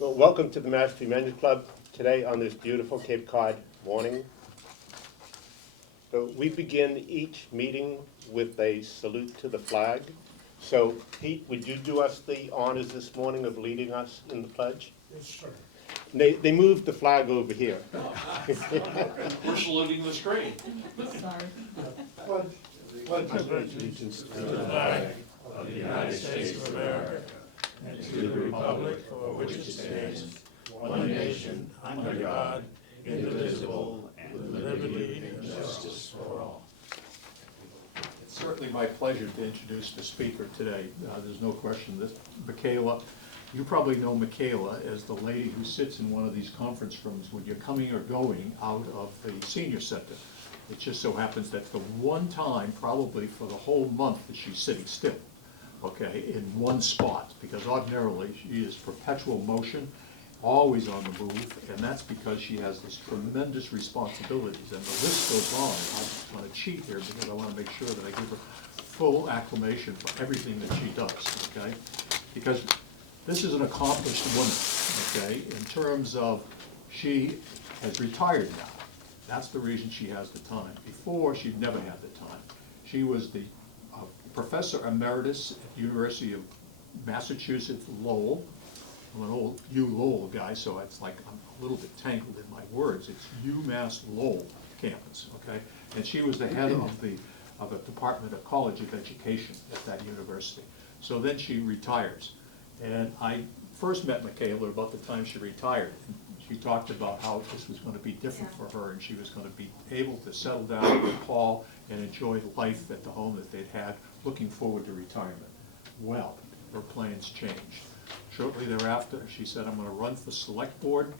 Well, welcome to the Mashpee Men's Club today on this beautiful Cape Cod morning. So we begin each meeting with a salute to the flag. So Pete, would you do us the honors this morning of leading us in the pledge? Yes, sir. They moved the flag over here. We're saluting the screen. Pledge Allegiance to the flag of the United States of America and to the republic for which it stands, one nation, under God, indivisible, with liberty and justice for all. It's certainly my pleasure to introduce the speaker today. There's no question that Michaela, you probably know Michaela as the lady who sits in one of these conference rooms when you're coming or going out of the senior center. It just so happens that the one time, probably for the whole month, that she's sitting still, okay, in one spot, because ordinarily she is perpetual motion, always on the move, and that's because she has this tremendous responsibilities, and the list goes on. I just want to cheat here because I want to make sure that I give her full acclamation for everything that she does, okay? Because this is an accomplished woman, okay, in terms of she has retired now. That's the reason she has the time. Before, she'd never had the time. She was the professor emeritus at the University of Massachusetts, Lowell. I'm an old Lowell guy, so it's like I'm a little bit tangled in my words. It's UMass Lowell campus, okay? And she was the head of the Department of College of Education at that university. So then she retires. And I first met Michaela about the time she retired. She talked about how this was going to be different for her, and she was going to be able to settle down with Paul and enjoy life at the home that they'd had, looking forward to retirement. Well, her plans changed. Shortly thereafter, she said, I'm going to run for select board,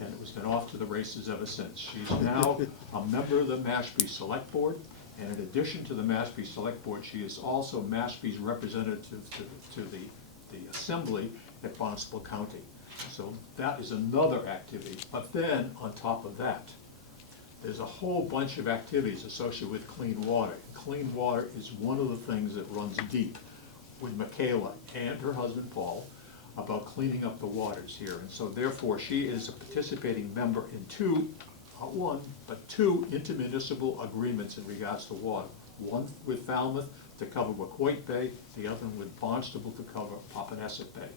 and it was been off to the races ever since. She's now a member of the Mashpee Select Board, and in addition to the Mashpee Select Board, she is also Mashpee's representative to the Assembly at Barnstable County. So that is another activity. But then, on top of that, there's a whole bunch of activities associated with clean water. Clean water is one of the things that runs deep with Michaela and her husband Paul about cleaning up the waters here. And so therefore, she is a participating member in two, not one, but two intermunicipal agreements in regards to water. One with Falmouth to cover Wacoit Bay, the other one with Barnstable to cover Papaneset Bay.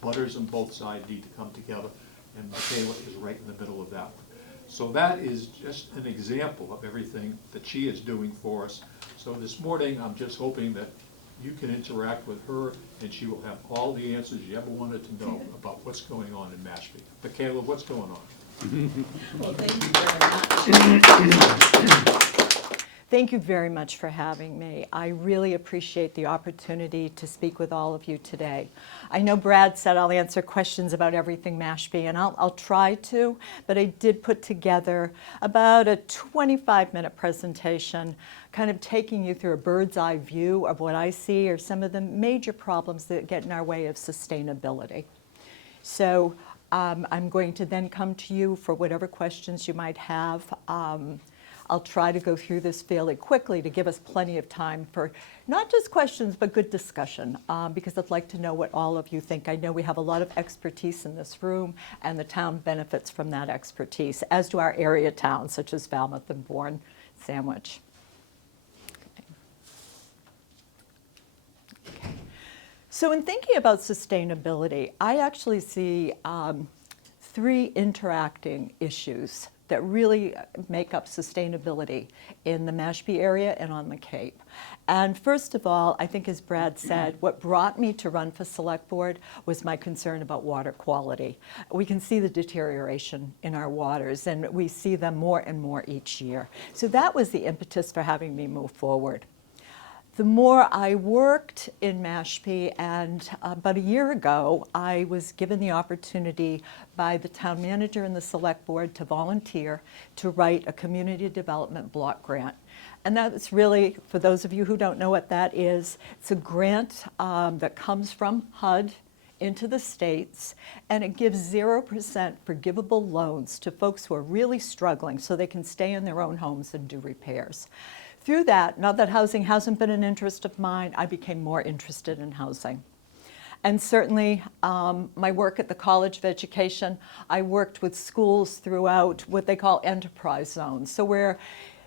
Butters on both sides need to come together, and Michaela is right in the middle of that one. So that is just an example of everything that she is doing for us. So this morning, I'm just hoping that you can interact with her, and she will have all the answers you ever wanted to know about what's going on in Mashpee. Michaela, what's going on? Well, thank you very much. Thank you very much for having me. I really appreciate the opportunity to speak with all of you today. I know Brad said I'll answer questions about everything Mashpee, and I'll try to, but I did put together about a 25-minute presentation kind of taking you through a bird's eye view of what I see are some of the major problems that get in our way of sustainability. So I'm going to then come to you for whatever questions you might have. I'll try to go through this fairly quickly to give us plenty of time for not just questions, but good discussion, because I'd like to know what all of you think. I know we have a lot of expertise in this room, and the town benefits from that expertise, as do our area towns, such as Falmouth and Bourne, Sandwich. Okay. So in thinking about sustainability, I actually see three interacting issues that really make up sustainability in the Mashpee area and on the Cape. And first of all, I think as Brad said, what brought me to run for select board was my concern about water quality. We can see the deterioration in our waters, and we see them more and more each year. So that was the impetus for having me move forward. The more I worked in Mashpee, and about a year ago, I was given the opportunity by the town manager and the select board to volunteer to write a community development block grant. And that's really, for those of you who don't know what that is, it's a grant that comes from HUD into the states, and it gives 0% forgivable loans to folks who are really struggling so they can stay in their own homes and do repairs. Through that, not that housing hasn't been an interest of mine, I became more interested in housing. And certainly my work at the College of Education, I worked with schools throughout what they call enterprise zones. So where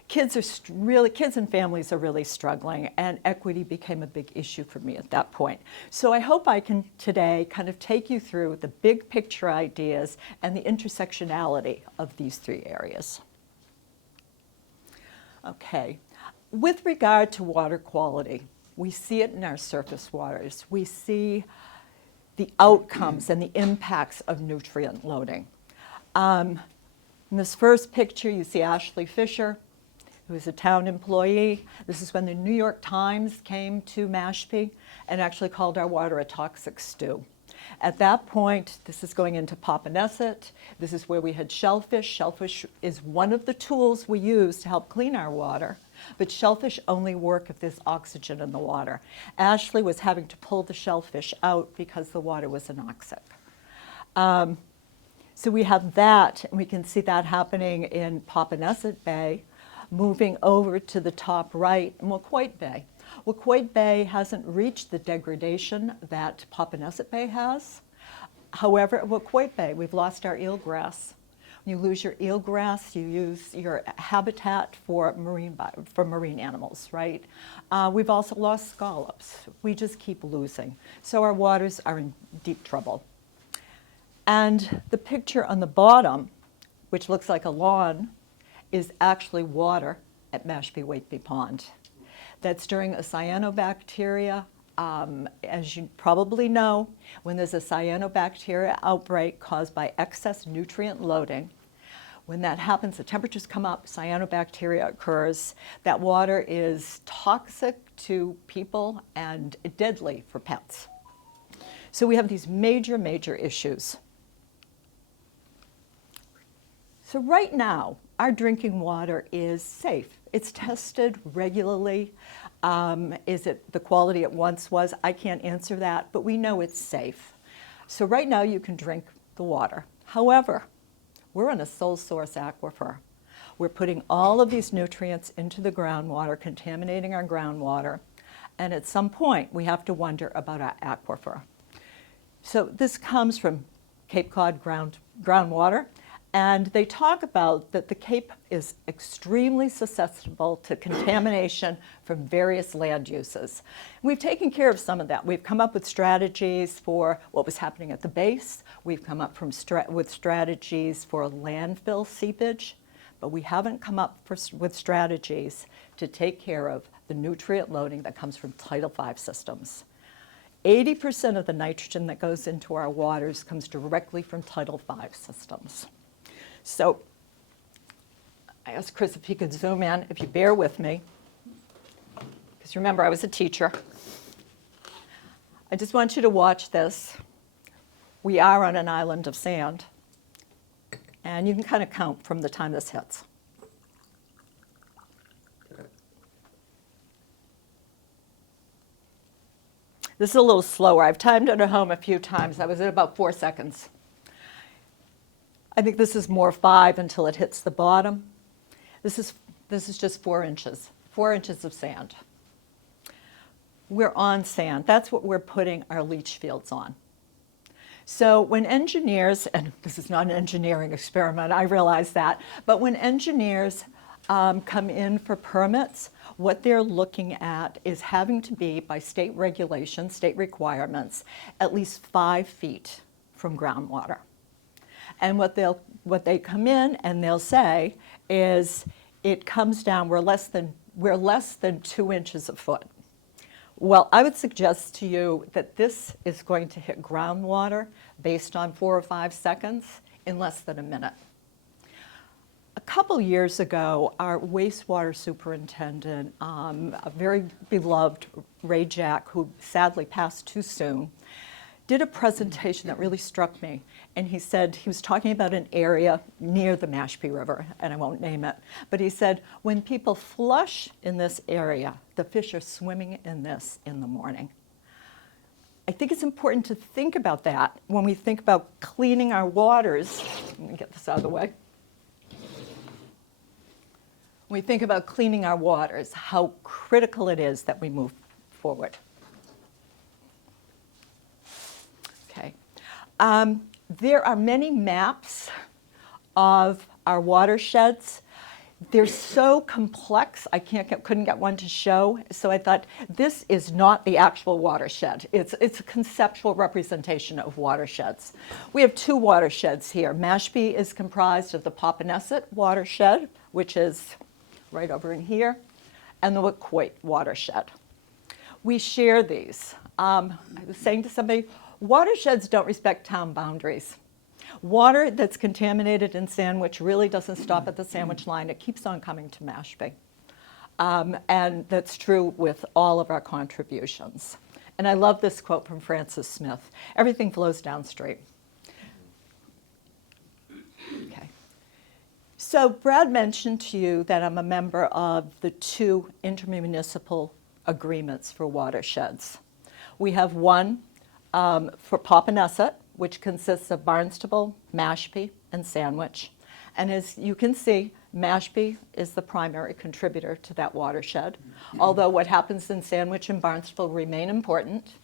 kids and families are really struggling, and equity became a big issue for me at that point. So I hope I can today kind of take you through the big picture ideas and the intersectionality of these three areas. Okay, with regard to water quality, we see it in our surface waters. We see the outcomes and the impacts of nutrient loading. In this first picture, you see Ashley Fisher, who is a town employee. This is when the New York Times came to Mashpee and actually called our water a toxic stew. At that point, this is going into Papaneset. This is where we had shellfish. Shellfish is one of the tools we use to help clean our water, but shellfish only work if there's oxygen in the water. Ashley was having to pull the shellfish out because the water was anoxic. So we have that, and we can see that happening in Papaneset Bay, moving over to the top right in Wacoit Bay. Wacoit Bay hasn't reached the degradation that Papaneset Bay has. However, at Wacoit Bay, we've lost our eelgrass. When you lose your eelgrass, you use your habitat for marine animals, right? We've also lost scallops. We just keep losing. So our waters are in deep trouble. And the picture on the bottom, which looks like a lawn, is actually water at Mashpee-Wakeby Pond. That's during a cyanobacteria. As you probably know, when there's a cyanobacteria outbreak caused by excess nutrient loading, when that happens, the temperatures come up, cyanobacteria occurs. That water is toxic to people and deadly for pets. So we have these major, major issues. So right now, our drinking water is safe. It's tested regularly. Is it the quality it once was? I can't answer that, but we know it's safe. So right now you can drink the water. However, we're in a sole source aquifer. We're putting all of these nutrients into the groundwater, contaminating our groundwater, and at some point we have to wonder about our aquifer. So this comes from Cape Cod groundwater. And they talk about that the Cape is extremely susceptible to contamination from various land uses. We've taken care of some of that. We've come up with strategies for what was happening at the base. We've come up with strategies for landfill seepage, but we haven't come up with strategies to take care of the nutrient loading that comes from Tidal V systems. 80% of the nitrogen that goes into our waters comes directly from Tidal V systems. So I asked Chris if he could zoom in, if you bear with me, because remember, I was a teacher. I just want you to watch this. We are on an island of sand, and you can kind of count from the time this hits. This is a little slower. I've timed it at home a few times. I was at about 4 seconds. I think this is more 5 until it hits the bottom. This is just 4 inches, 4 inches of sand. We're on sand. That's what we're putting our leach fields on. So when engineers, and this is not an engineering experiment, I realize that, but when engineers come in for permits, what they're looking at is having to be, by state regulations, state requirements, at least 5 feet from groundwater. And what they come in and they'll say is, it comes down, we're less than 2 inches a foot. Well, I would suggest to you that this is going to hit groundwater based on 4 or 5 seconds in less than a minute. A couple years ago, our wastewater superintendent, a very beloved Ray Jack, who sadly passed too soon, did a presentation that really struck me. And he said, he was talking about an area near the Mashpee River, and I won't name it, but he said, when people flush in this area, the fish are swimming in this in the morning. I think it's important to think about that when we think about cleaning our waters. Let me get this out of the way. When we think about cleaning our waters, how critical it is that we move forward. There are many maps of our watersheds. They're so complex, I couldn't get one to show, so I thought this is not the actual watershed. It's a conceptual representation of watersheds. We have two watersheds here. Mashpee is comprised of the Popponesset watershed, which is right over in here, and the Wacoit watershed. We share these. I was saying to somebody, watersheds don't respect town boundaries. Water that's contaminated in Sandwich really doesn't stop at the Sandwich line. It keeps on coming to Mashpee. And that's true with all of our contributions. And I love this quote from Francis Smith: everything flows downstream. Okay. So Brad mentioned to you that I'm a member of the two intermunicipal agreements for watersheds. We have one for Popponesset, which consists of Barnstable, Mashpee, and Sandwich. And as you can see, Mashpee is the primary contributor to that watershed, although what happens in Sandwich and Barnstable remain important.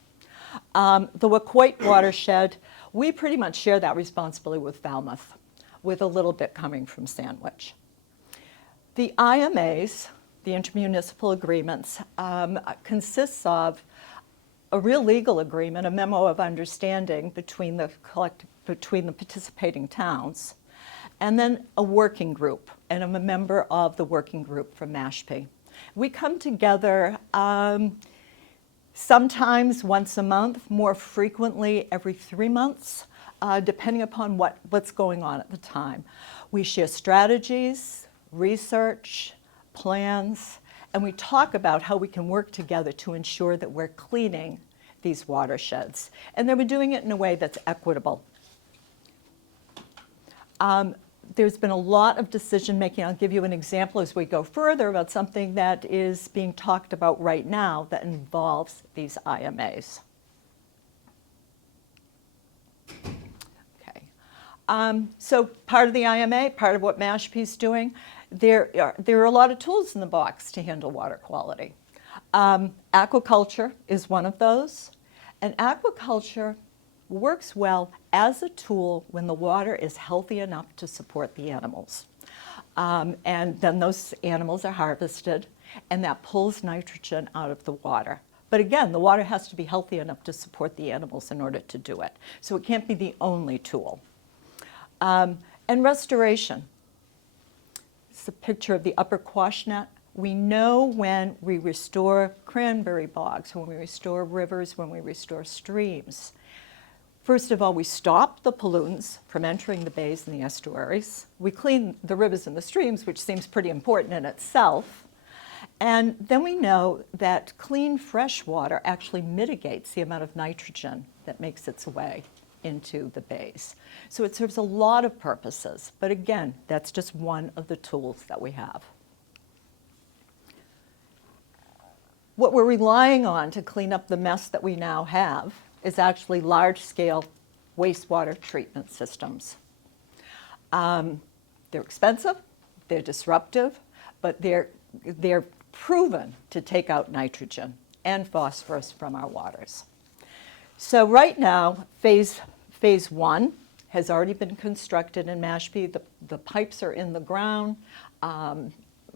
The Wacoit watershed, we pretty much share that responsibility with Falmouth, with a little bit coming from Sandwich. The IMAs, the intermunicipal agreements, consists of a real legal agreement, a memo of understanding between the participating towns, and then a working group, and I'm a member of the working group from Mashpee. We come together sometimes once a month, more frequently every 3 months, depending upon what's going on at the time. We share strategies, research, plans, and we talk about how we can work together to ensure that we're cleaning these watersheds. And then we're doing it in a way that's equitable. There's been a lot of decision making. I'll give you an example as we go further about something that is being talked about right now that involves these IMAs. Okay. So part of the IMA, part of what Mashpee's doing, there are a lot of tools in the box to handle water quality. Aquaculture is one of those, and aquaculture works well as a tool when the water is healthy enough to support the animals. And then those animals are harvested, and that pulls nitrogen out of the water. But again, the water has to be healthy enough to support the animals in order to do it. So it can't be the only tool. And restoration. It's a picture of the upper Quashnet. We know when we restore cranberry bogs, when we restore rivers, when we restore streams. First of all, we stop the pollutants from entering the bays and the estuaries. We clean the rivers and the streams, which seems pretty important in itself. And then we know that clean fresh water actually mitigates the amount of nitrogen that makes its way into the bays. So it serves a lot of purposes, but again, that's just one of the tools that we have. What we're relying on to clean up the mess that we now have is actually large-scale wastewater treatment systems. They're expensive, they're disruptive, but they're proven to take out nitrogen and phosphorus from our waters. So right now, phase one has already been constructed in Mashpee. The pipes are in the ground.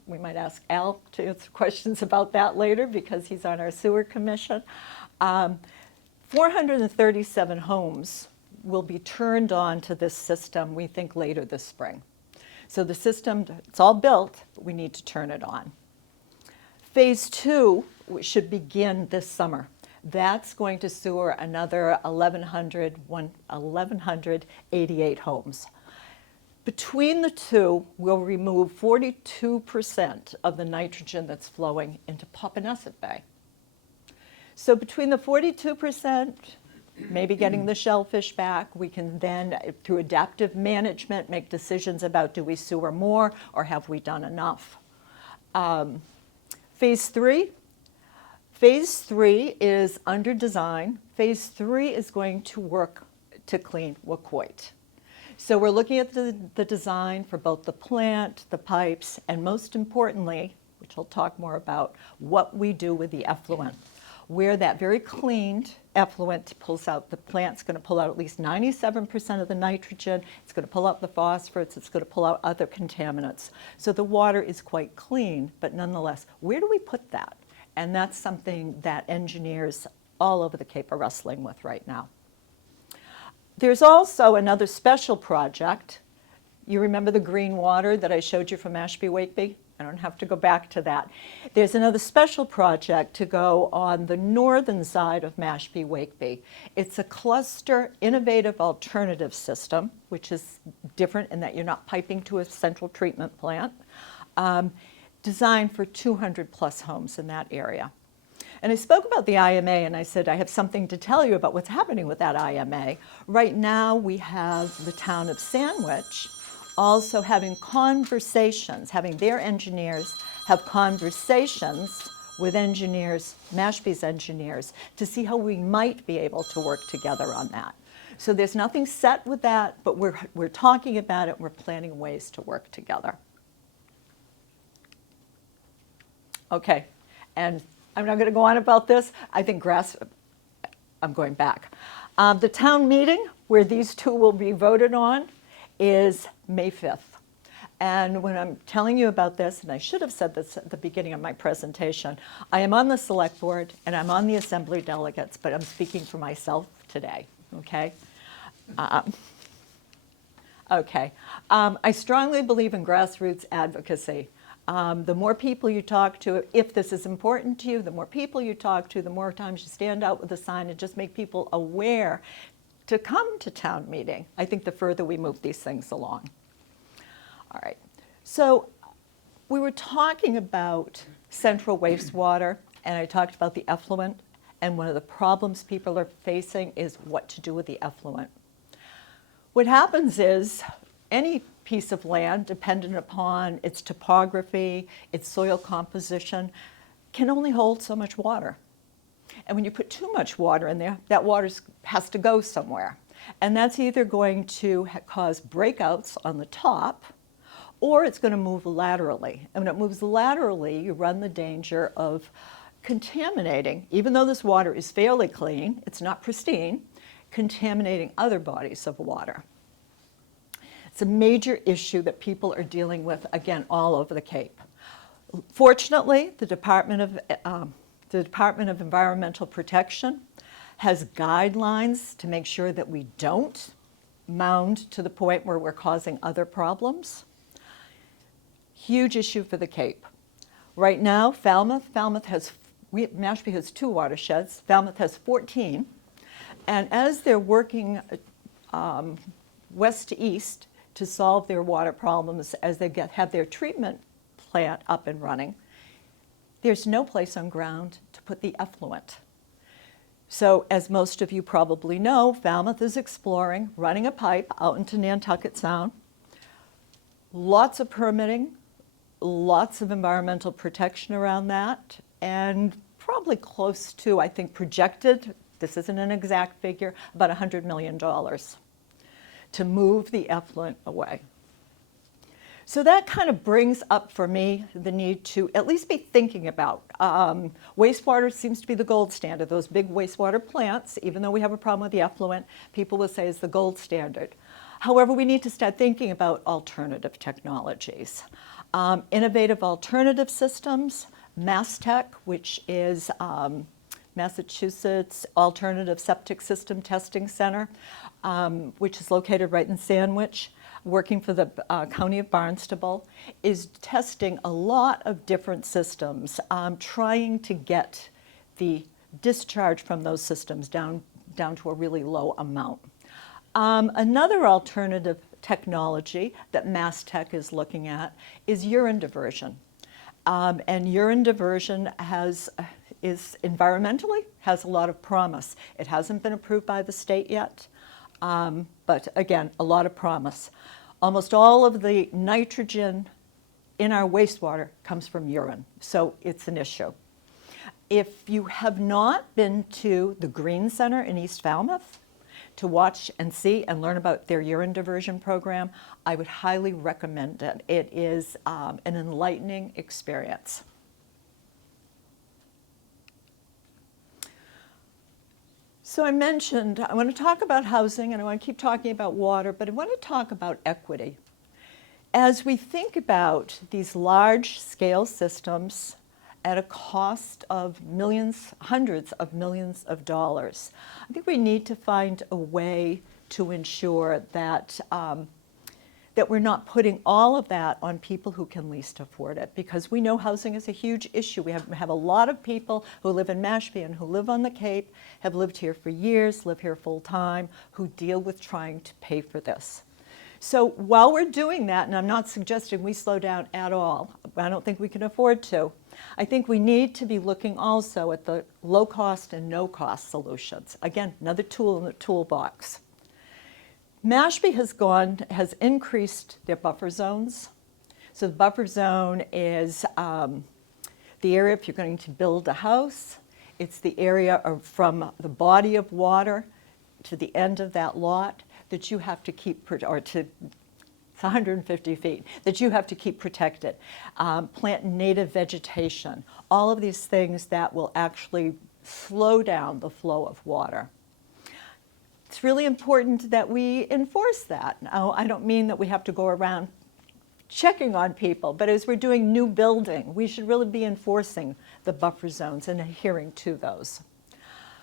We might ask Al to answer questions about that later because he's on our sewer commission. 437 homes will be turned on to this system, we think, later this spring. So the system, it's all built, but we need to turn it on. Phase two should begin this summer. That's going to sewer another 1,188 homes. Between the two, we'll remove 42% of the nitrogen that's flowing into Popponesset Bay. So between the 42%, maybe getting the shellfish back, we can then, through adaptive management, make decisions about do we sewer more or have we done enough. Phase three is under design. Phase three is going to work to clean Wacoit. So we're looking at the design for both the plant, the pipes, and most importantly, which I'll talk more about, what we do with the effluent. where that very cleaned effluent pulls out, the plant's going to pull out at least 97% of the nitrogen, it's going to pull out the phosphorus, it's going to pull out other contaminants. So the water is quite clean, but nonetheless, where do we put that? And that's something that engineers all over the Cape are wrestling with right now. There's also another special project. You remember the green water that I showed you from Mashpee Wakeby? I don't have to go back to that. There's another special project to go on the northern side of Mashpee Wakeby. It's a cluster innovative alternative system, which is different in that you're not piping to a central treatment plant, designed for 200 plus homes in that area. And I spoke about the IMA, and I said I have something to tell you about what's happening with that IMA. Right now we have the town of Sandwich also having conversations, having their engineers have conversations with engineers, Mashpee's engineers, to see how we might be able to work together on that. So there's nothing set with that, but we're talking about it, we're planning ways to work together. Okay, and I'm not going to go on about this. I think I'm going back. The town meeting where these two will be voted on is May 5th. And when I'm telling you about this, and I should have said this at the beginning of my presentation, I am on the select board and I'm on the assembly delegates, but I'm speaking for myself today, okay? I strongly believe in grassroots advocacy. The more people you talk to, if this is important to you, the more people you talk to, the more times you stand out with a sign and just make people aware to come to town meeting, I think the further we move these things along. All right, so we were talking about central wastewater, and I talked about the effluent, and one of the problems people are facing is what to do with the effluent. What happens is any piece of land, dependent upon its topography, its soil composition, can only hold so much water. And when you put too much water in there, that water has to go somewhere. And that's either going to cause breakouts on the top, or it's going to move laterally. And when it moves laterally, you run the danger of contaminating, even though this water is fairly clean, it's not pristine, contaminating other bodies of water. It's a major issue that people are dealing with, again, all over the Cape. Fortunately, the Department of Environmental Protection has guidelines to make sure that we don't mound to the point where we're causing other problems. Huge issue for the Cape. Right now, Mashpee has 2 watersheds, Falmouth has 14, and as they're working west to east to solve their water problems as they have their treatment plant up and running, there's no place on ground to put the effluent. So as most of you probably know, Falmouth is exploring running a pipe out into Nantucket Sound. Lots of permitting, lots of environmental protection around that, and probably close to, I think, projected, this isn't an exact figure, about $100 million to move the effluent away. So that kind of brings up for me the need to at least be thinking about. Wastewater seems to be the gold standard. Those big wastewater plants, even though we have a problem with the effluent, people will say is the gold standard. However, we need to start thinking about alternative technologies. Innovative alternative systems, MassTech, which is Massachusetts Alternative Septic System Testing Center, which is located right in Sandwich, working for the County of Barnstable, is testing a lot of different systems, trying to get the discharge from those systems down to a really low amount. Another alternative technology that MassTech is looking at is urine diversion. And urine diversion environmentally has a lot of promise. It hasn't been approved by the state yet, but again, a lot of promise. Almost all of the nitrogen in our wastewater comes from urine, so it's an issue. If you have not been to the Green Center in East Falmouth to watch and see and learn about their urine diversion program, I would highly recommend it. It is an enlightening experience. So I mentioned I want to talk about housing and I want to keep talking about water, but I want to talk about equity. As we think about these large-scale systems at a cost of millions, hundreds of millions of dollars, I think we need to find a way to ensure that that we're not putting all of that on people who can least afford it, because we know housing is a huge issue. We have a lot of people who live in Mashpee and who live on the Cape, have lived here for years, live here full time, who deal with trying to pay for this. So while we're doing that, and I'm not suggesting we slow down at all, I don't think we can afford to, I think we need to be looking also at the low-cost and no-cost solutions. Again, another tool in the toolbox. Mashpee has increased their buffer zones. So the buffer zone is the area if you're going to build a house. It's the area from the body of water to the end of that lot that you have to keep, or to it's 150 feet, that you have to keep protected. Plant native vegetation, all of these things that will actually slow down the flow of water. It's really important that we enforce that. Now, I don't mean that we have to go around checking on people, but as we're doing new building, we should really be enforcing the buffer zones and adhering to those.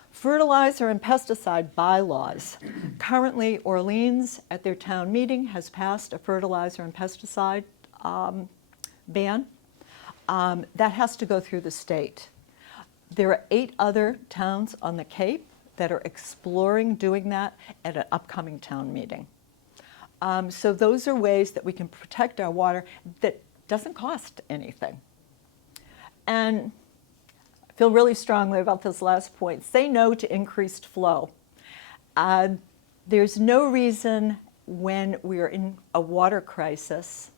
Fertilizer and pesticide bylaws. Currently, Orleans, at their town meeting, has passed a fertilizer and pesticide ban. That has to go through the state. There are 8 other towns on the Cape that are exploring doing that at an upcoming town meeting. So those are ways that we can protect our water that doesn't cost anything. And I feel really strongly about this last point. Say no to increased flow. There's no reason when we're in a water crisis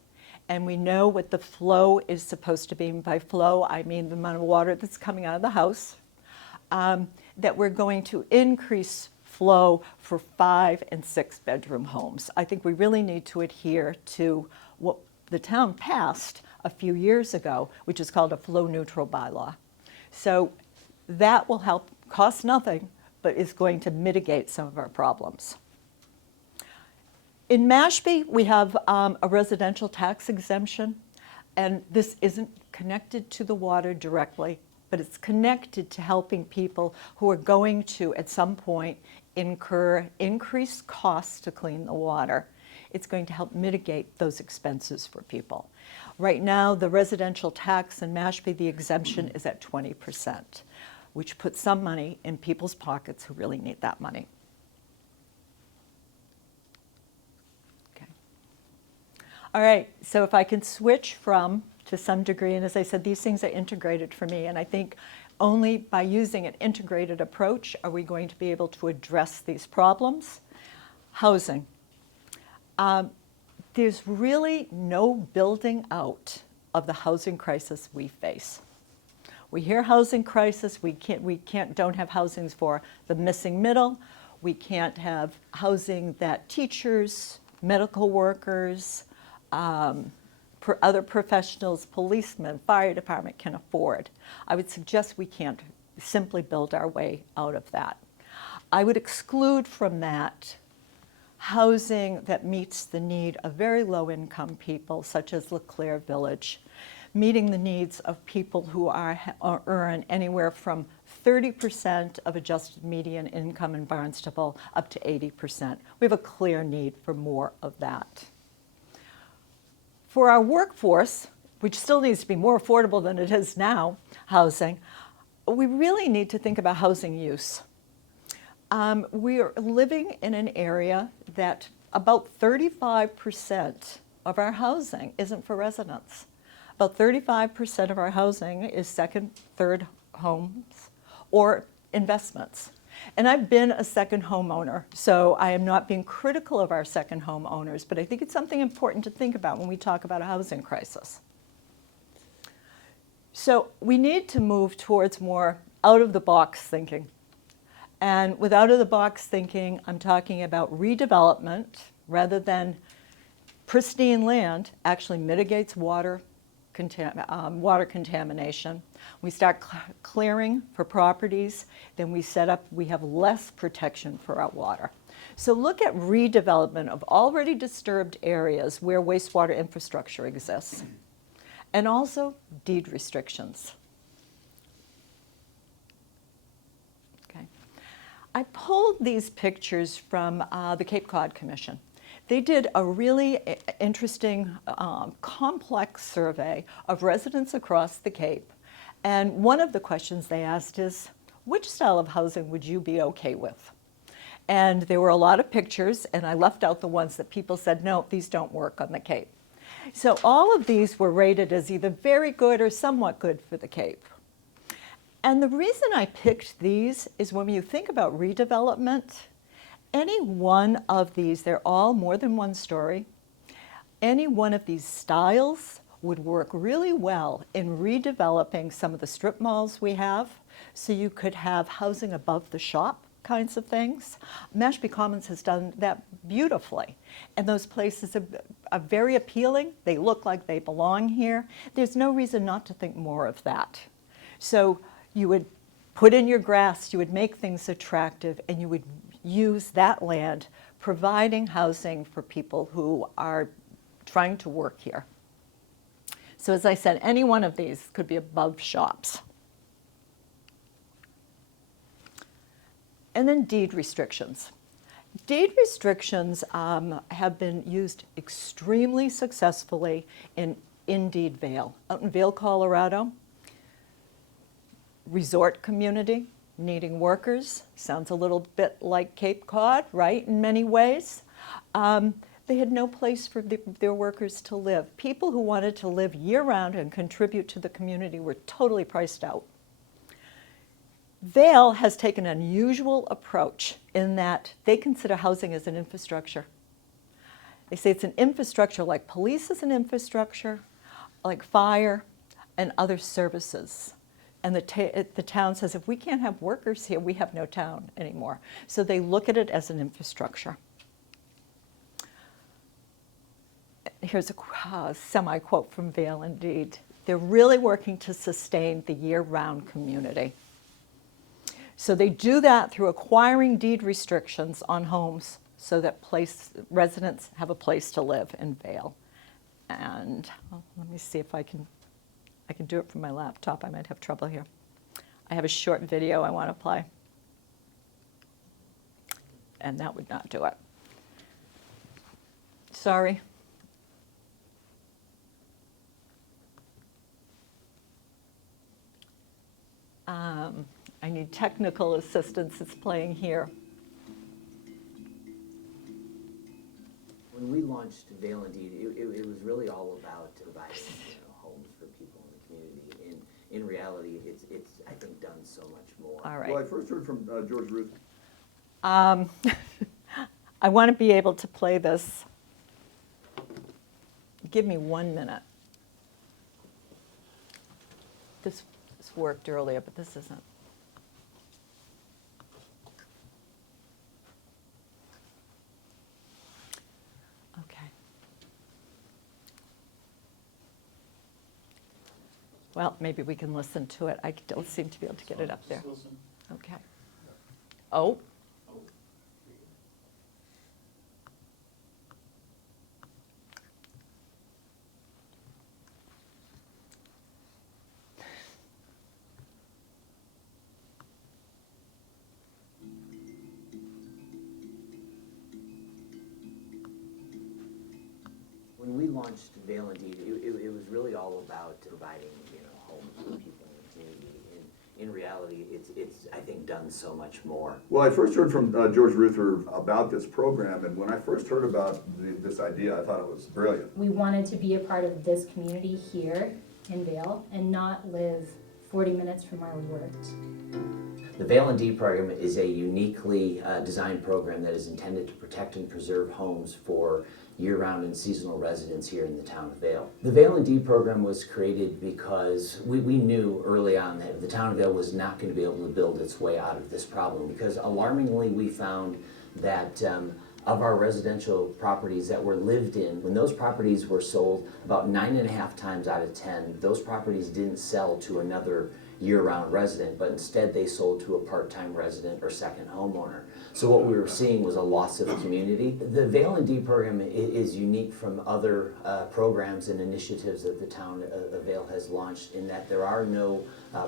and we know what the flow is supposed to be. And by flow, I mean the amount of water that's coming out of the house, that we're going to increase flow for 5 and 6 bedroom homes. I think we really need to adhere to what the town passed a few years ago, which is called a flow neutral bylaw. So that will help, cost nothing, but is going to mitigate some of our problems. In Mashpee, we have a residential tax exemption, and this isn't connected to the water directly, but it's connected to helping people who are going to, at some point, incur increased costs to clean the water. It's going to help mitigate those expenses for people. Right now, the residential tax in Mashpee, the exemption is at 20%, which puts some money in people's pockets who really need that money. Okay. All right, so if I can switch from, to some degree, and as I said, these things are integrated for me, and I think only by using an integrated approach are we going to be able to address these problems. Housing. There's really no building out of the housing crisis we face. We hear housing crisis, we don't have housings for the missing middle. We can't have housing that teachers, medical workers, other professionals, policemen, fire department can afford. I would suggest we can't simply build our way out of that. I would exclude from that housing that meets the need of very low-income people, such as LeClaire Village, meeting the needs of people who earn anywhere from 30% of adjusted median income in Barnstable up to 80%. We have a clear need for more of that. For our workforce, which still needs to be more affordable than it is now, housing, we really need to think about housing use. We are living in an area that about 35% of our housing isn't for residents. About 35% of our housing is second, third homes or investments. And I've been a second homeowner, so I am not being critical of our second homeowners, but I think it's something important to think about when we talk about a housing crisis. So we need to move towards more out-of-the-box thinking. And with out-of-the-box thinking, I'm talking about redevelopment rather than pristine land actually mitigates water water contamination. We start clearing for properties, then we have less protection for our water. So look at redevelopment of already disturbed areas where wastewater infrastructure exists, and also deed restrictions. Okay. I pulled these pictures from the Cape Cod Commission. They did a really interesting, complex survey of residents across the Cape. And one of the questions they asked is, which style of housing would you be okay with? And there were a lot of pictures, and I left out the ones that people said, no, these don't work on the Cape. So all of these were rated as either very good or somewhat good for the Cape. And the reason I picked these is when you think about redevelopment, any one of these, they're all more than one story, any one of these styles would work really well in redeveloping some of the strip malls we have, so you could have housing above the shop kinds of things. Mashpee Commons has done that beautifully, and those places are very appealing. They look like they belong here. There's no reason not to think more of that. So you would put in your grass, you would make things attractive, and you would use that land providing housing for people who are trying to work here. So as I said, any one of these could be above shops. And then deed restrictions. Deed restrictions have been used extremely successfully in Deed Vale. Out in Vail, Colorado, resort community, needing workers. Sounds a little bit like Cape Cod, right, in many ways. They had no place for their workers to live. People who wanted to live year-round and contribute to the community were totally priced out. Vail has taken an unusual approach in that they consider housing as an infrastructure. They say it's an infrastructure like police is an infrastructure, like fire, and other services. And the town says, if we can't have workers here, we have no town anymore. So they look at it as an infrastructure. Here's a semi-quote from Vail Indeed. They're really working to sustain the year-round community. So they do that through acquiring deed restrictions on homes so that residents have a place to live in Vail. And let me see if I can do it from my laptop. I might have trouble here. I have a short video I want to play. And that would not do it. Sorry. I need technical assistance. It's playing here. When we launched Vail Indeed, it was really all about providing homes for people in the community. And in reality, it's I think done so much more. All right. Well, I first heard from George Ruth. I want to be able to play this. Give me 1 minute. This worked earlier, but this isn't. Okay. Well, maybe we can listen to it. I don't seem to be able to get it up there. Okay. Oh. When we launched Vail Indeed, it was really all about providing homes for people in the community. And in reality, it's I think done so much more. Well, I first heard from George Ruther about this program, and when I first heard about this idea, I thought it was brilliant. We wanted to be a part of this community here in Vail and not live 40 minutes from where we worked. The Vail Indeed program is a uniquely designed program that is intended to protect and preserve homes for year-round and seasonal residents here in the town of Vail. The Vail Indeed program was created because we knew early on that the town of Vail was not going to be able to build its way out of this problem, because alarmingly we found that of our residential properties that were lived in, when those properties were sold, about 9.5 times out of 10, those properties didn't sell to another year-round resident, but instead they sold to a part-time resident or second homeowner. So what we were seeing was a loss of community. The Vale and D program is unique from other programs and initiatives that the town of Vale has launched in that there are no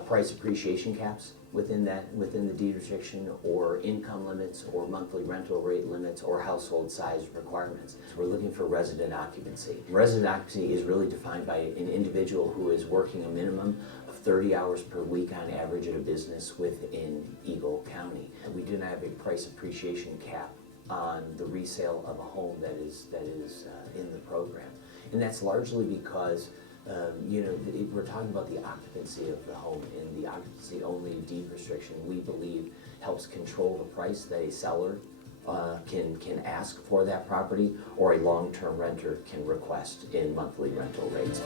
price appreciation caps within the deed restriction, or income limits, or monthly rental rate limits, or household size requirements. So we're looking for resident occupancy. Resident occupancy is really defined by an individual who is working a minimum of 30 hours per week on average at a business within Eagle County. And we do not have a price appreciation cap on the resale of a home that is in the program. And that's largely because we're talking about the occupancy of the home, and the occupancy only deed restriction, we believe, helps control the price that a seller can ask for that property, or a long-term renter can request in monthly rental rates.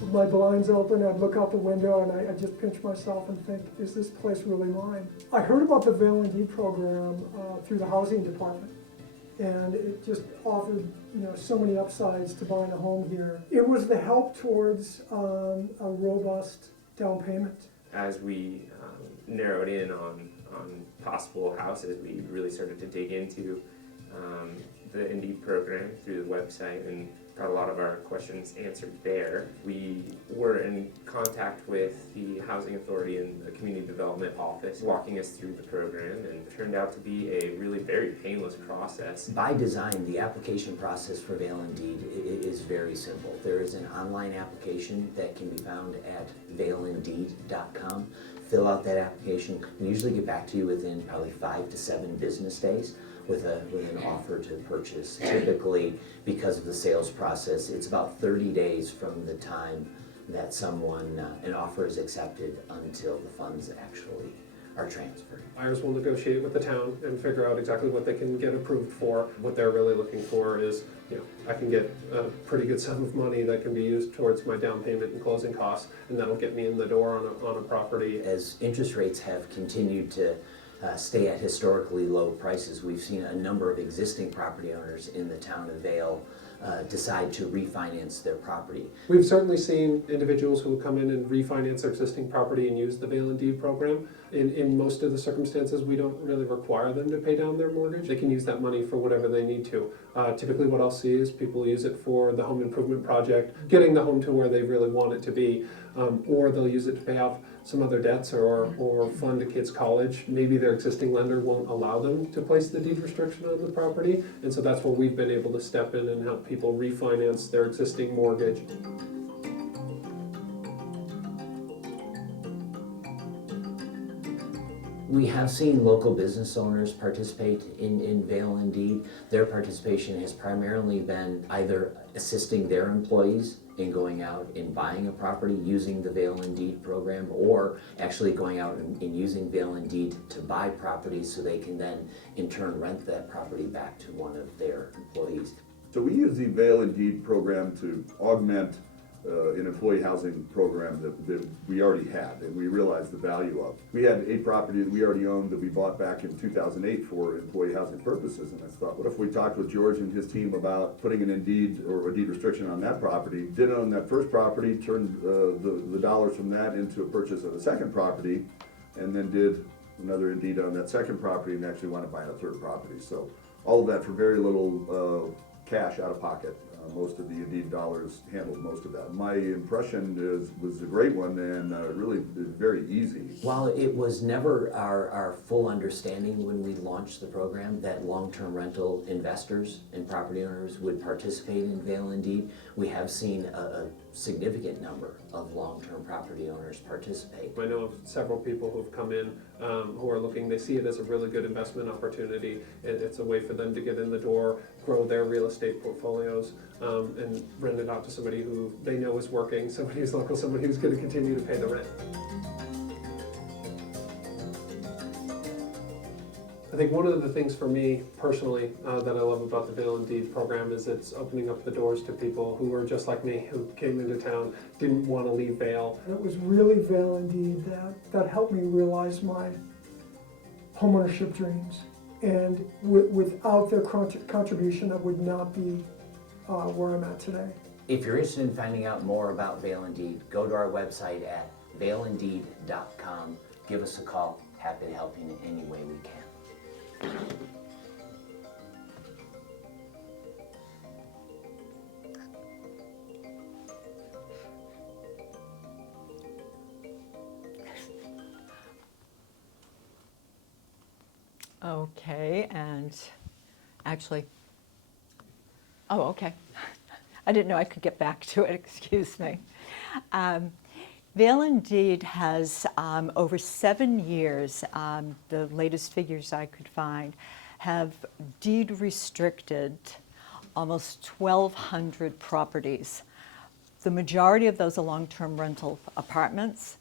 With my blinds open, I'd look out the window and I just pinch myself and think, is this place really mine? I heard about the Vale and D program through the housing department. And it just offered, so many upsides to buying a home here. It was the help towards a robust down payment. As we narrowed in on possible houses, we really started to dig into the Indeed program through the website and got a lot of our questions answered there. We were in contact with the Housing Authority and the Community Development Office, walking us through the program, and it turned out to be a really very painless process. By design, the application process for Vale and Deed is very simple. There is an online application that can be found at valeanddeed.com. Fill out that application. We usually get back to you within probably 5 to 7 business days with an offer to purchase. Typically, because of the sales process, it's about 30 days from the time that an offer is accepted until the funds actually are transferred. Buyers will negotiate with the town and figure out exactly what they can get approved for. What they're really looking for is, I can get a pretty good sum of money that can be used towards my down payment and closing costs, and that'll get me in the door on a property. As interest rates have continued to stay at historically low prices, we've seen a number of existing property owners in the town of Vale decide to refinance their property. We've certainly seen individuals who come in and refinance their existing property and use the Vale and Deed program. In most of the circumstances, we don't really require them to pay down their mortgage. They can use that money for whatever they need to. Typically what I'll see is people use it for the home improvement project, getting the home to where they really want it to be, or they'll use it to pay off some other debts or fund a kid's college. Maybe their existing lender won't allow them to place the deed restriction on the property, and so that's where we've been able to step in and help people refinance their existing mortgage. We have seen local business owners participate in Vale and Deed. Their participation has primarily been either assisting their employees in going out and buying a property using the Vale and Deed program, or actually going out and using Vale and Deed to buy properties so they can then in turn rent that property back to one of their employees. So we use the Vale and Deed program to augment an employee housing program that we already had and we realized the value of. We had a property that we already owned that we bought back in 2008 for employee housing purposes, and I thought, what if we talked with George and his team about putting an Indeed or a deed restriction on that property, didn't own that first property, turned the dollars from that into a purchase of a second property, and then did another Indeed on that second property and actually want to buy a third property. So all of that for very little cash out of pocket. Most of the Indeed dollars handled most of that. My impression was a great one and really very easy. While it was never our full understanding when we launched the program that long-term rental investors and property owners would participate in Vale and Deed, we have seen a significant number of long-term property owners participate. I know of several people who've come in who are looking, they see it as a really good investment opportunity, and it's a way for them to get in the door, grow their real estate portfolios, and rent it out to somebody who they know is working, somebody who's local, somebody who's going to continue to pay the rent. I think one of the things for me personally that I love about the Vale and Deed program is it's opening up the doors to people who are just like me, who came into town, didn't want to leave Vale. It was really Vale and Deed that helped me realize homeownership dreams. And without their contribution, I would not be where I'm at today. If you're interested in finding out more about Vail Indeed, go to our website at vailindeed.com. Give us a call. Happy to help you in any way we can. Okay, and actually, oh, okay. I didn't know I could get back to it, excuse me. Vail Indeed has, over 7 years, the latest figures I could find, have deed restricted almost 1,200 properties. The majority of those are long-term rental apartments,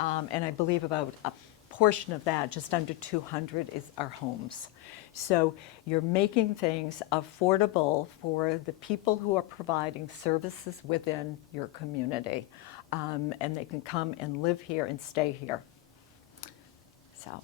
and I believe about a portion of that, just under 200, are homes. So you're making things affordable for the people who are providing services within your community, and they can come and live here and stay here. So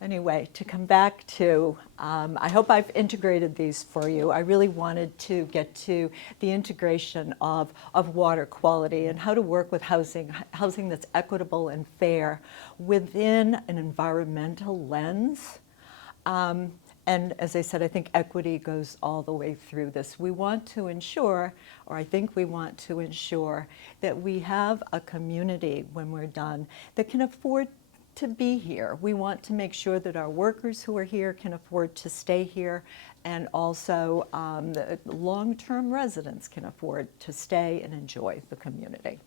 anyway, to come back to, I hope I've integrated these for you. I really wanted to get to the integration of water quality and how to work with housing that's equitable and fair within an environmental lens. And as I said, I think equity goes all the way through this. We want to ensure, or I think we want to ensure, that we have a community when we're done that can afford to be here. We want to make sure that our workers who are here can afford to stay here, and also the long-term residents can afford to stay and enjoy the community.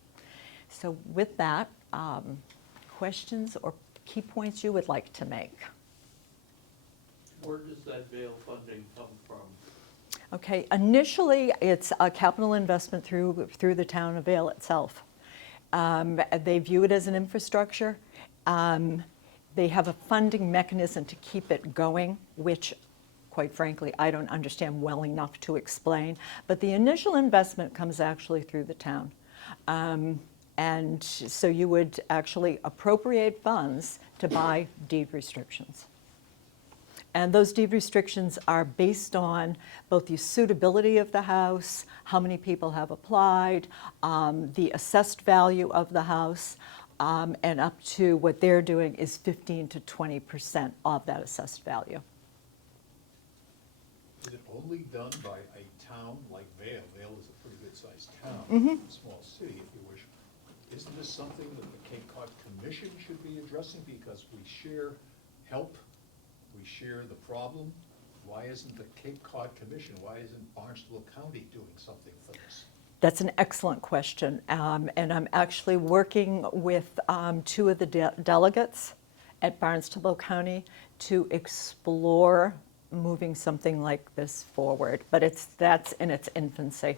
So with that, questions or key points you would like to make? Where does that Vail funding come from? Okay, initially it's a capital investment through the town of Vail itself. They view it as an infrastructure. They have a funding mechanism to keep it going, which, quite frankly, I don't understand well enough to explain. But the initial investment comes actually through the town. And so you would actually appropriate funds to buy deed restrictions. And those deed restrictions are based on both the suitability of the house, how many people have applied, the assessed value of the house, and up to what they're doing is 15% to 20% of that assessed value. Is it only done by a town like Vail? Vail is a pretty good-sized town, a small city, if you wish. Isn't this something that the Cape Cod Commission should be addressing, because we share help? We share the problem. Why isn't the Cape Cod Commission, why isn't Barnstable County doing something for this? That's an excellent question, and I'm actually working with 2 of the delegates at Barnstable County to explore moving something like this forward, but that's in its infancy.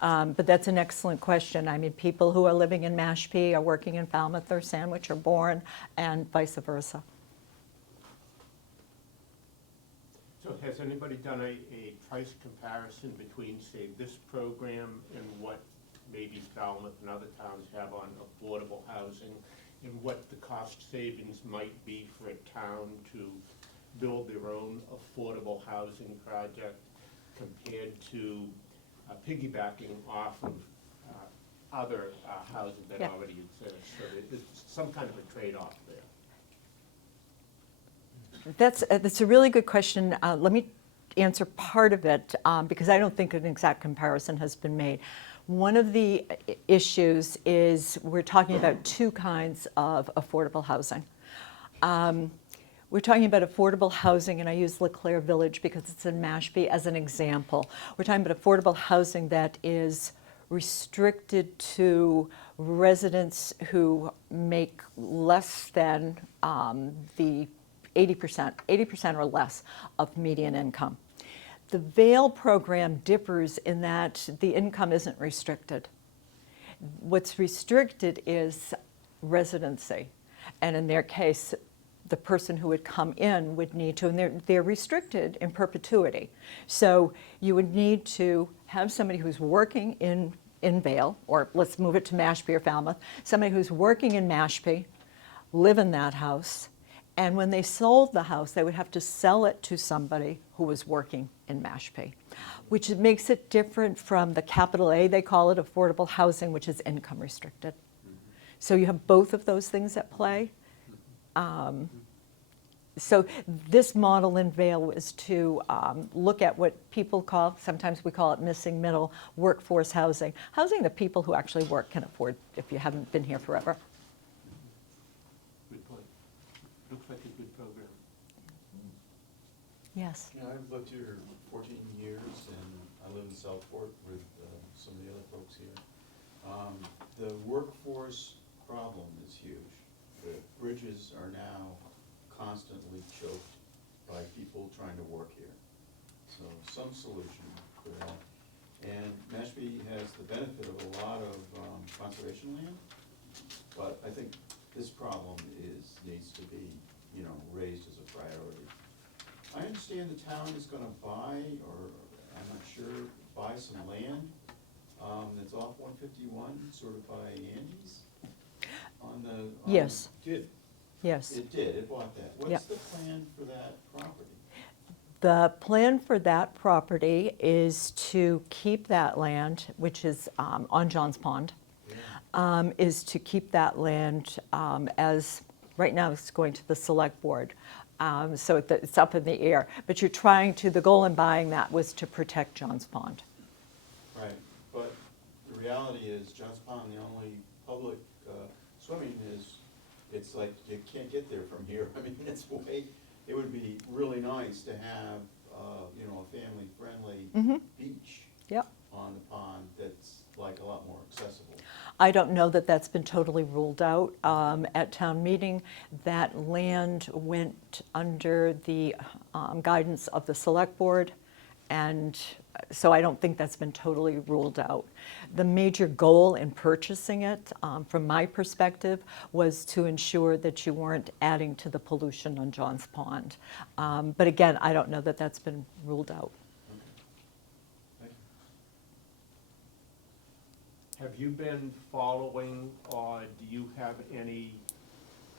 But that's an excellent question. I mean, people who are living in Mashpee are working in Falmouth or Sandwich or Bourne, and vice versa. So has anybody done a price comparison between, say, this program and what maybe Falmouth and other towns have on affordable housing, and what the cost savings might be for a town to build their own affordable housing project compared to piggybacking off of other housing that already exists? So there's some kind of a trade-off there. That's a really good question. Let me answer part of it because I don't think an exact comparison has been made. One of the issues is we're talking about 2 kinds of affordable housing. We're talking about affordable housing, and I use LeClaire Village because it's in Mashpee as an example. We're talking about affordable housing that is restricted to residents who make less than the 80% or less of median income. The Vail program differs in that the income isn't restricted. What's restricted is residency, and in their case, the person who would come in would need to, and they're restricted in perpetuity. So you would need to have somebody who's working in Vail, or let's move it to Mashpee or Falmouth, somebody who's working in Mashpee, live in that house, And when they sold the house, they would have to sell it to somebody who was working in Mashpee, which makes it different from the capital A, they call it affordable housing, which is income restricted. So you have both of those things at play. So this model in Vail is to look at what people call, sometimes we call it missing middle, workforce housing. Housing that people who actually work can afford if you haven't been here forever. Good point. Looks like a good program. Yes. Yeah, I've lived here 14 years, and I live in Southport with some of the other folks here. The workforce problem is huge. The bridges are now constantly choked by people trying to work here. So some solution for that. And Mashpee has the benefit of a lot of conservation land, but I think this problem needs to be, raised as a priority. I understand the town is gonna buy, or I'm not sure, buy some land that's off 151, sort of by Andy's on the. Yes. Did. Yes. It did, it bought that. Yep. What's the plan for that property? The plan for that property is to keep that land, which is on Johns Pond, is to keep that land as, right now it's going to the select board. So it's up in the air. But you're trying to, the goal in buying that was to protect Johns Pond. Right, but the reality is Johns Pond, the only public swimming it's like you can't get there from here. I mean, it would be really nice to have, a family-friendly beach Yep. on the pond that's like a lot more accessible. I don't know that that's been totally ruled out. At town meeting, that land went under the guidance of the select board, and so I don't think that's been totally ruled out. The major goal in purchasing it, from my perspective, was to ensure that you weren't adding to the pollution on Johns Pond. But again, I don't know that that's been ruled out. Thank you. Have you been following, or do you have any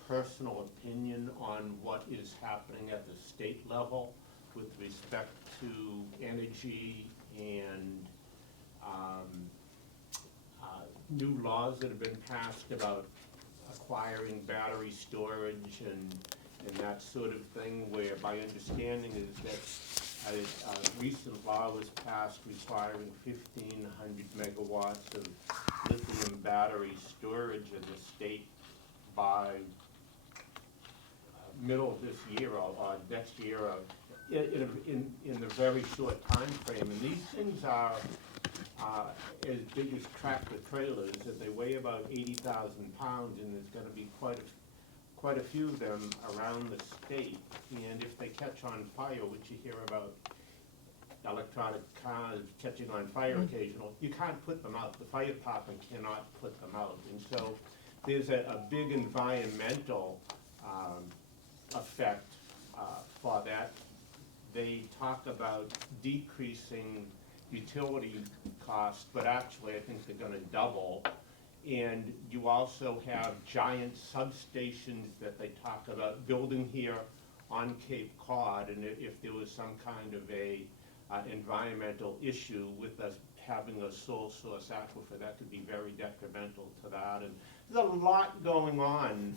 personal opinion on what is happening at the state level with respect to energy and new laws that have been passed about acquiring battery storage and that sort of thing, where my understanding is that a recent law was passed requiring 1,500 megawatts of lithium battery storage in the state by middle of this year or next year, in the very short time frame. And these things are as big as tractor trailers, and they weigh about 80,000 pounds, and there's gonna be quite a few of them around the state. And if they catch on fire, which you hear about electronic cars catching on fire occasionally, you can't put them out. The fire department cannot put them out. And so there's a big environmental effect for that. They talk about decreasing utility costs, but actually I think they're gonna double. And you also have giant substations that they talk about building here on Cape Cod, and if there was some kind of a environmental issue with us having a sole source aquifer, that could be very detrimental to that. And there's a lot going on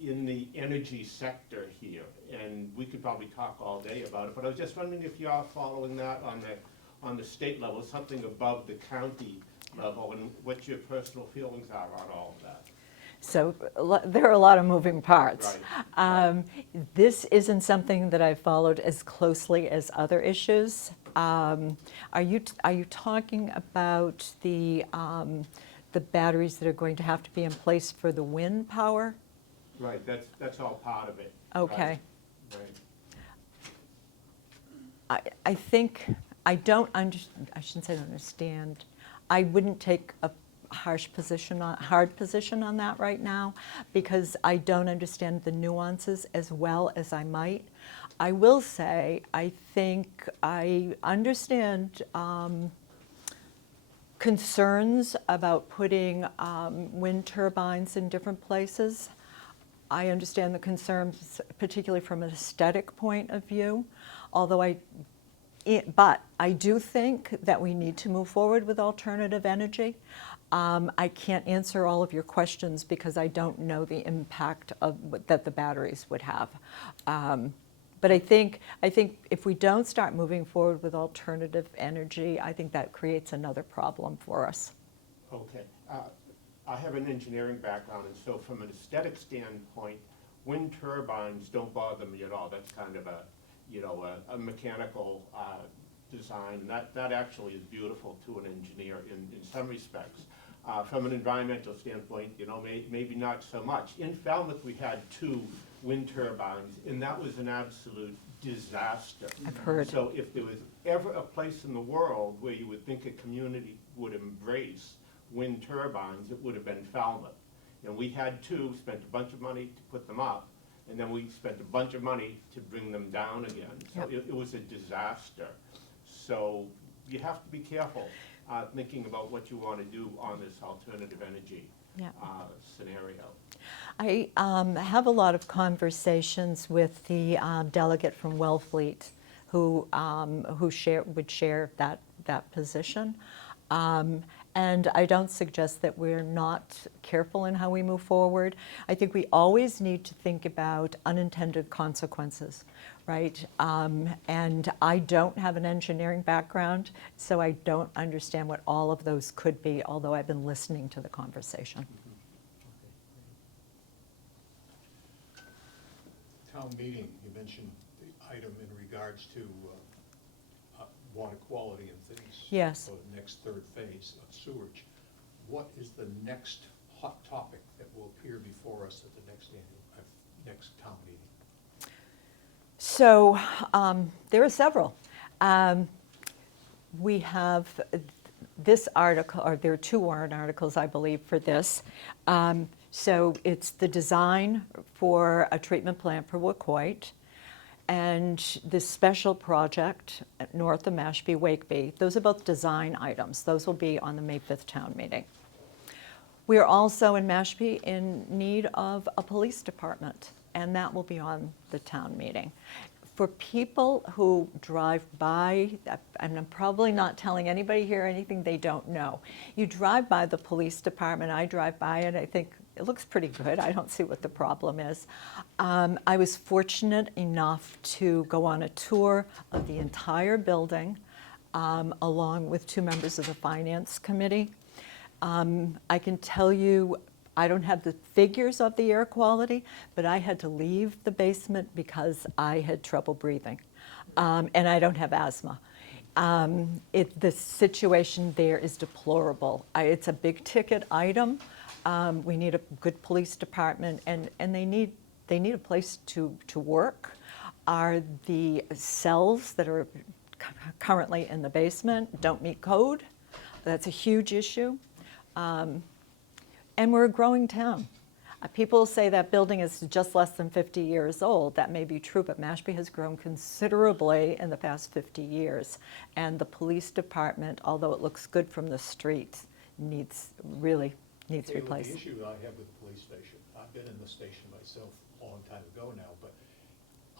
in the energy sector here, and we could probably talk all day about it, but I was just wondering if you are following that on the state level, something above the county level, and what your personal feelings are on all of that. So there are a lot of moving parts. Right. This isn't something that I've followed as closely as other issues. Are you talking about the batteries that are going to have to be in place for the wind power? Right, that's all part of it. Okay. Right. I think, I shouldn't say understand. I wouldn't take a hard position on that right now, because I don't understand the nuances as well as I might. I will say, I think I understand concerns about putting wind turbines in different places. I understand the concerns, particularly from an aesthetic point of view, although but I do think that we need to move forward with alternative energy. I can't answer all of your questions because I don't know the impact that the batteries would have. But I think if we don't start moving forward with alternative energy, I think that creates another problem for us. Okay. I have an engineering background, and so from an aesthetic standpoint, wind turbines don't bother me at all. That's kind of a mechanical design. That actually is beautiful to an engineer in some respects. From an environmental standpoint, maybe not so much. In Falmouth, we had 2 wind turbines, and that was an absolute disaster. I've heard. So if there was ever a place in the world where you would think a community would embrace wind turbines, it would have been Falmouth. And we had 2, spent a bunch of money to put them up, and then we spent a bunch of money to bring them down again. So Yep. it was a disaster. So you have to be careful thinking about what you want to do on this alternative energy scenario. I have a lot of conversations with the delegate from Wellfleet who would share that position. And I don't suggest that we're not careful in how we move forward. I think we always need to think about unintended consequences, right? And I don't have an engineering background, so I don't understand what all of those could be, although I've been listening to the conversation. Town meeting, you mentioned the item in regards to water quality and things. Yes. For the next 3rd phase of sewerage. What is the next hot topic that will appear before us at the next town meeting? So there are several. We have this article, or there are 2 warrant articles, I believe, for this. So it's the design for a treatment plant for Wacoit, and this special project north of Mashpee, Wakeby. Those are both design items. Those will be on the May 5th town meeting. We are also in Mashpee in need of a police department, and that will be on the town meeting. For people who drive by, and I'm probably not telling anybody here anything they don't know, you drive by the police department, I drive by it, I think it looks pretty good. I don't see what the problem is. I was fortunate enough to go on a tour of the entire building along with 2 members of the finance committee. I can tell you, I don't have the figures of the air quality, but I had to leave the basement because I had trouble breathing. And I don't have asthma. The situation there is deplorable. It's a big ticket item. We need a good police department, and they need a place to work. Are the cells that are currently in the basement don't meet code? That's a huge issue. And we're a growing town. People say that building is just less than 50 years old. That may be true, but Mashpee has grown considerably in the past 50 years. And the police department, although it looks good from the street, really needs replaced. The issue I have with the police station, I've been in the station myself a long time ago now, but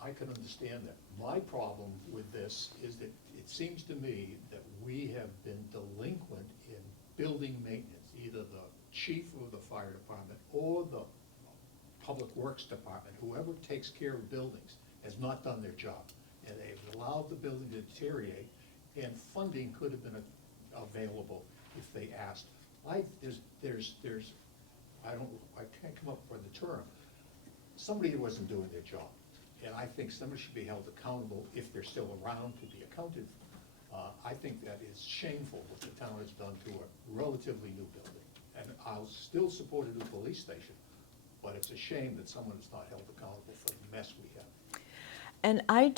I can understand that. My problem with this is that it seems to me that we have been delinquent in building maintenance, either the chief of the fire department or the public works department, whoever takes care of buildings, has not done their job. And they've allowed the building to deteriorate, and funding could have been available if they asked. I can't come up with the term. Somebody wasn't doing their job. And I think somebody should be held accountable if they're still around to be accounted for. I think that is shameful what the town has done to a relatively new building. And I'll still support a new police station, but it's a shame that someone is not held accountable for the mess we have. And I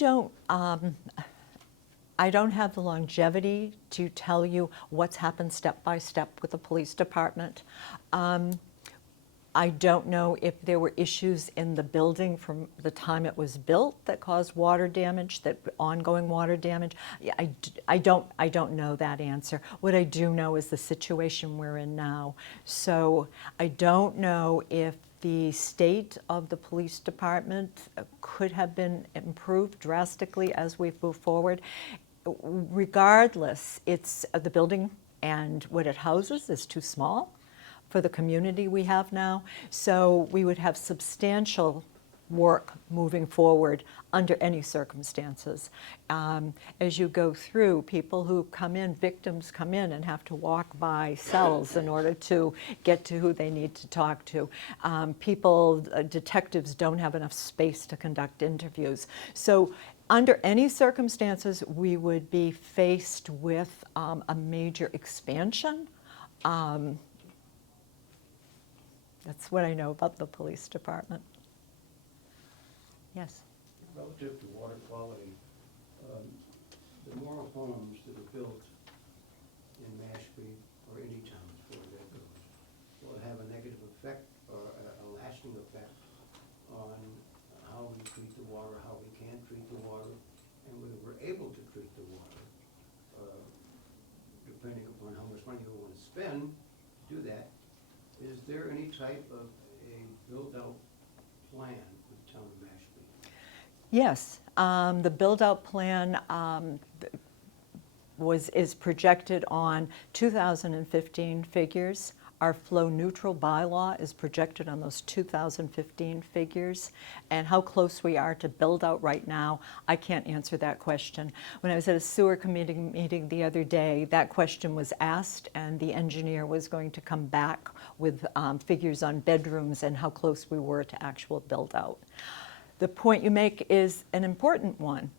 don't have the longevity to tell you what's happened step by step with the police department. I don't know if there were issues in the building from the time it was built that caused water damage, that ongoing water damage. I don't know that answer. What I do know is the situation we're in now. So I don't know if The state of the police department could have been improved drastically as we move forward. Regardless, it's the building and what it houses is too small for the community we have now. So we would have substantial work moving forward under any circumstances. As you go through, people who come in, victims come in and have to walk by cells in order to get to who they need to talk to. Detectives don't have enough space to conduct interviews. So under any circumstances, we would be faced with a major expansion. That's what I know about the police department. Yes. Relative to water quality, the more homes that are built in Mashpee or any town for that goes will have a negative effect or a lasting effect on how we treat the water, how we can treat the water, and whether we're able to treat the water, depending upon how much money we want to spend to do that. Is there any type of a build-out plan for the town of Mashpee? Yes, the build-out plan is projected on 2015 figures. Our flow-neutral bylaw is projected on those 2015 figures. And how close we are to build-out right now, I can't answer that question. When I was at a sewer committee meeting the other day, that question was asked, and the engineer was going to come back with figures on bedrooms and how close we were to actual build-out. The point you make is an important one.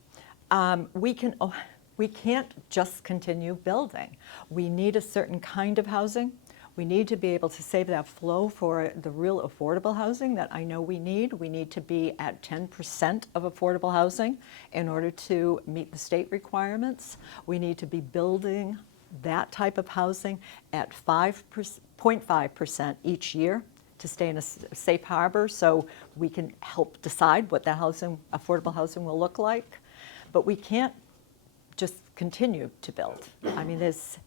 We can't just continue building. We need a certain kind of housing. We need to be able to save that flow for the real affordable housing that I know we need. We need to be at 10% of affordable housing in order to meet the state requirements. We need to be building that type of housing at 0.5% each year to stay in a safe harbor so we can help decide what that affordable housing will look like. But we can't just continue to build. I mean, there's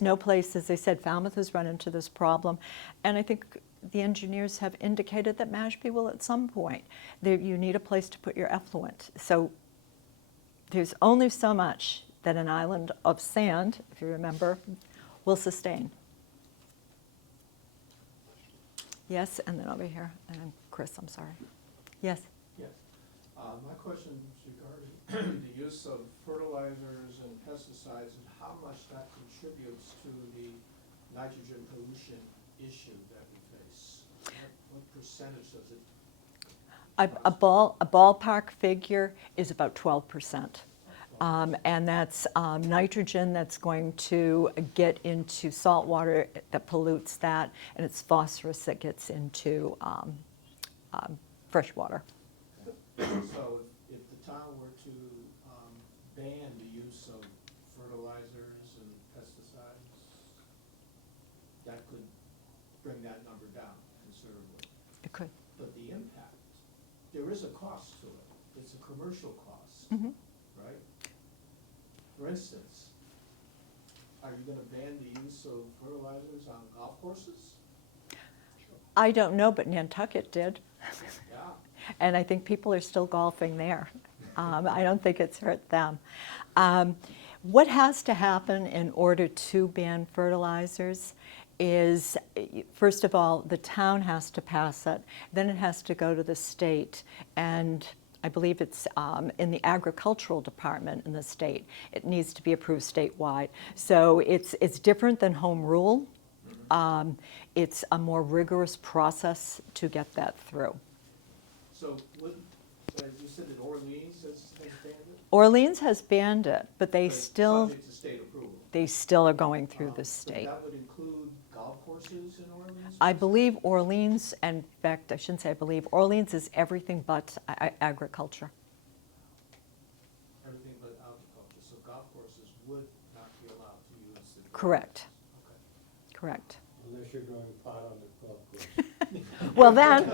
no place, as I said, Falmouth has run into this problem, and I think the engineers have indicated that Mashpee will at some point. You need a place to put your effluent. So there's only so much that an island of sand, if you remember, will sustain. Yes, and then over here, and then Chris, I'm sorry. Yes? Yes. My question is regarding the use of fertilizers and pesticides and how much that contributes to the nitrogen pollution issue that we face. What percentage does it? A ballpark figure is about 12%. And that's nitrogen that's going to get into salt water that pollutes that, and it's phosphorus that gets into fresh water. So if the town were to ban the use of fertilizers and pesticides, that could bring that number down considerably. It could. But the impact, there is a cost to it. It's a commercial cost, right? For instance, are you going to ban the use of fertilizers on golf courses? I don't know, but Nantucket did. Yeah. And I think people are still golfing there. I don't think it's hurt them. What has to happen in order to ban fertilizers is, first of all, the town has to pass it, then it has to go to the state, and I believe it's in the agricultural department in the state. It needs to be approved statewide. So it's different than home rule. It's a more rigorous process to get that through. So you said that Orleans has banned it? Orleans has banned it, but they But still subject to state approval. they still are going through the But state. that would include golf courses in Orleans? I believe Orleans, and in fact, I shouldn't say I believe, Orleans is everything but agriculture. Everything but agriculture, so golf courses would not be allowed to use the. Correct. Okay. Correct. Unless you're growing pot on the golf course. Well then,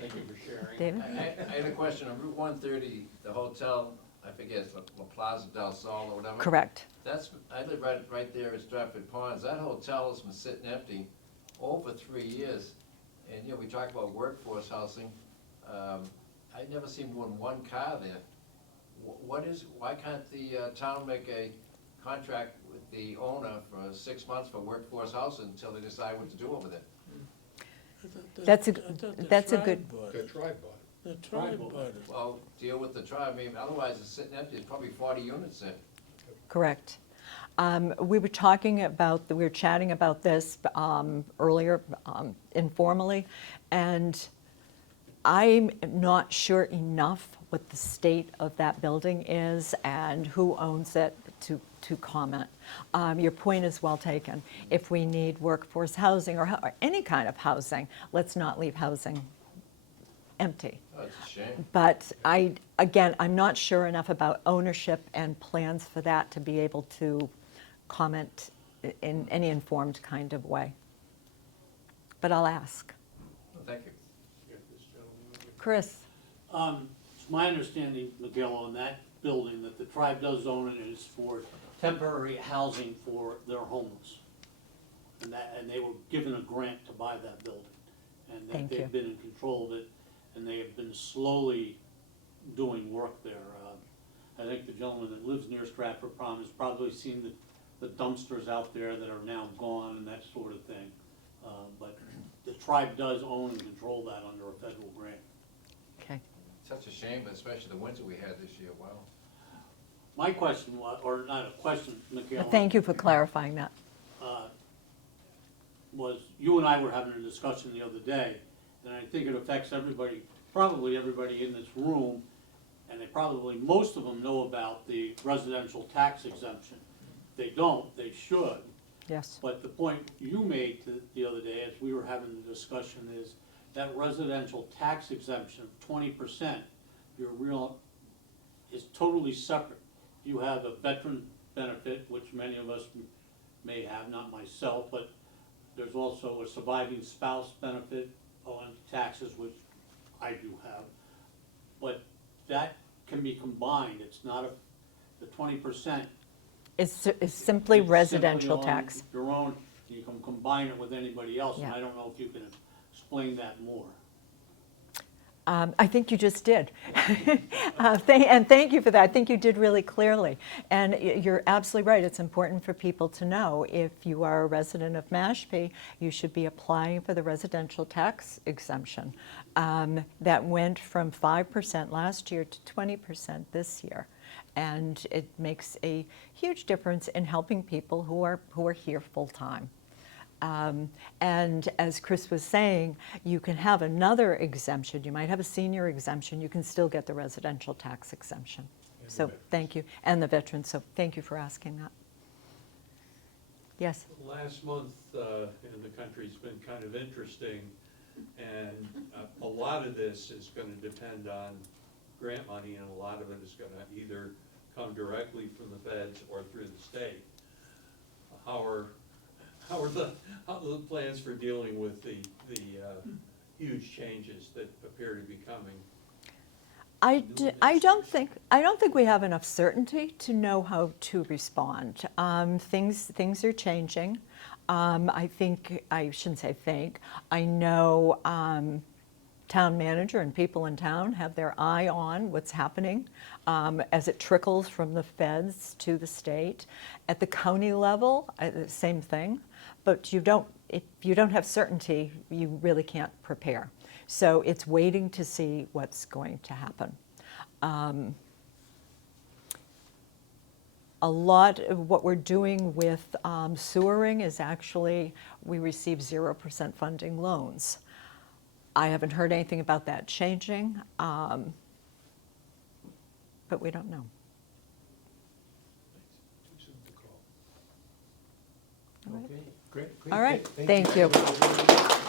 Thank you for sharing. David? I had a question. On Route 130, the hotel, I forget, it's La Plaza del Sol or whatever. Correct. I live right there in Stratford Ponds. That hotel has been sitting empty over 3 years. And, you know, we talk about workforce housing. I never seen more than one car there. Why can't the town make a contract with the owner for 6 months for workforce housing until they decide what to do over there? That's a good. The tribe bought it. The tribe bought it. Well, deal with the tribe, I mean, otherwise it's sitting empty, there's probably 40 units there. Correct. We were chatting about this earlier informally, and I'm not sure enough what the state of that building is and who owns it to comment. Your point is well taken. If we need workforce housing or any kind of housing, let's not leave housing empty. Oh, it's a shame. But I'm not sure enough about ownership and plans for that to be able to comment in any informed kind of way. But I'll ask. Well, thank you. Chris? It's my understanding, Michaela, on that building, that the tribe does own it is for temporary housing for their homeless. And they were given a grant to buy that building. And that Thank you. they've been in control of it, and they have been slowly doing work there. I think the gentleman that lives near Stratford Prom has probably seen the dumpsters out there that are now gone and that sort of thing. But the tribe does own and control that under a federal grant. Okay. Such a shame, but especially the winter we had this year, wow. My question was, or not a question, Michaela. Thank you for clarifying that. Was you and I were having a discussion the other day, and I think it affects everybody, probably everybody in this room, and most of them know about the residential tax exemption. If they don't, they should. Yes. But the point you made the other day, as we were having the discussion, is that residential tax exemption of 20%, is totally separate. You have a veteran benefit, which many of us may have, not myself, but there's also a surviving spouse benefit on taxes, which I do have. But that can be combined. It's not the 20%. It's simply residential on tax. your own, you can combine it with anybody else, and Yeah. I don't know if you can explain that more. I think you just did. And thank you for that. I think you did really clearly. And you're absolutely right. It's important for people to know if you are a resident of Mashpee, you should be applying for the residential tax exemption. That went from 5% last year to 20% this year. And it makes a huge difference in helping people who are here full-time. And as Chris was saying, you can have another exemption. You might have a senior exemption. You can still get the residential tax exemption. So thank you. And the veterans. So thank you for asking that. Yes? Last month in the country's been kind of interesting, and a lot of this is going to depend on grant money, and a lot of it is going to either come directly from the feds or through the state. How are the plans for dealing with the huge changes that appear to be coming? I don't think we have enough certainty to know how to respond. Things are changing. I know town manager and people in town have their eye on what's happening as it trickles from the feds to the state. At the county level, same thing. But if you don't have certainty, you really can't prepare. So it's waiting to see what's going to happen. A lot of what we're doing with sewering is actually, we receive 0% funding loans. I haven't heard anything about that changing, but we don't know. Okay, great. All right, Thank you. thank you.